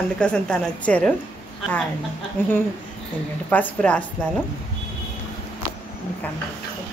అందుకోసం తను వచ్చారు. ఎందుకంటే పసుపు రాస్తున్నాను. ఒక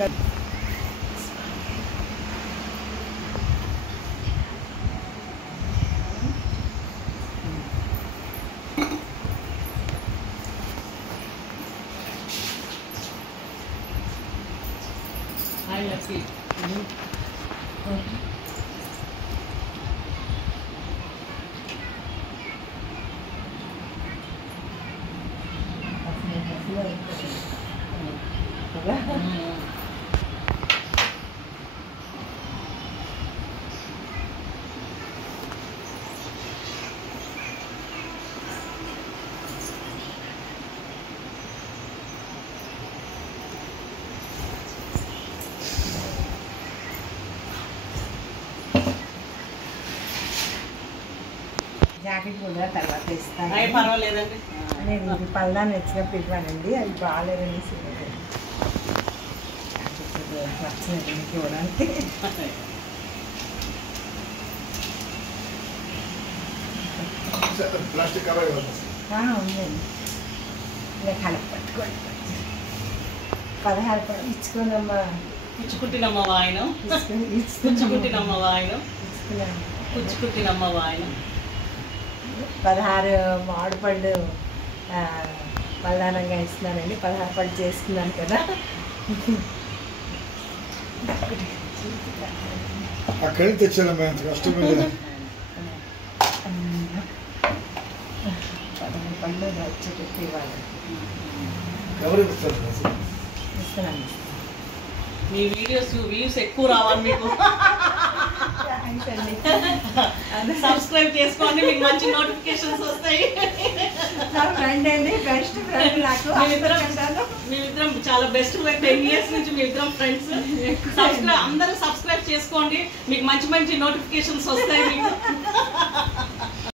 జాకెట్ కూడా తర్వాత ఇస్తాను. పర్వాలేదండి. నేను ఇది పల్లాన్ని వచ్చినప్పుడు ఇవ్వానండి, అది బాగాలేదని నచ్చినది చూడడానికి. ఉందండి, ఇలా కలిపి పట్టుకోండి. 16 ఇచ్చుకోనమ్మా. పుచ్చుకుట్టినమ్మ వాయనం, పుచ్చుకుట్టినమ్మ వాయనం, పుచ్చుకుట్టినమ్మ వాయనం. 16 మామిడి పళ్ళు ప్రధానంగా ఇస్తున్నానండి. 16 పళ్ళు చేసుకున్నాను కదా. అక్కడి తెచ్చానమ్మా, ఎంత కష్టమే. 16 పళ్ళు వచ్చేటట్టు ఇవ్వాలి. ఎవరు ఇస్తారు? ఇస్తున్నాను. మీ వీడియోస్ వ్యూస్ ఎక్కువ రావాలి మీకు. సబ్స్క్రైబ్ చేసుకోండి, మీకు మంచి నోటిఫికేషన్స్ వస్తాయి. మేమిద్దరం చాలా బెస్ట్ 10 years నుంచి మేమిద్దరం ఫ్రెండ్స్. అందరూ సబ్స్క్రైబ్ చేసుకోండి, మీకు మంచి మంచి నోటిఫికేషన్స్ వస్తాయి మీకు.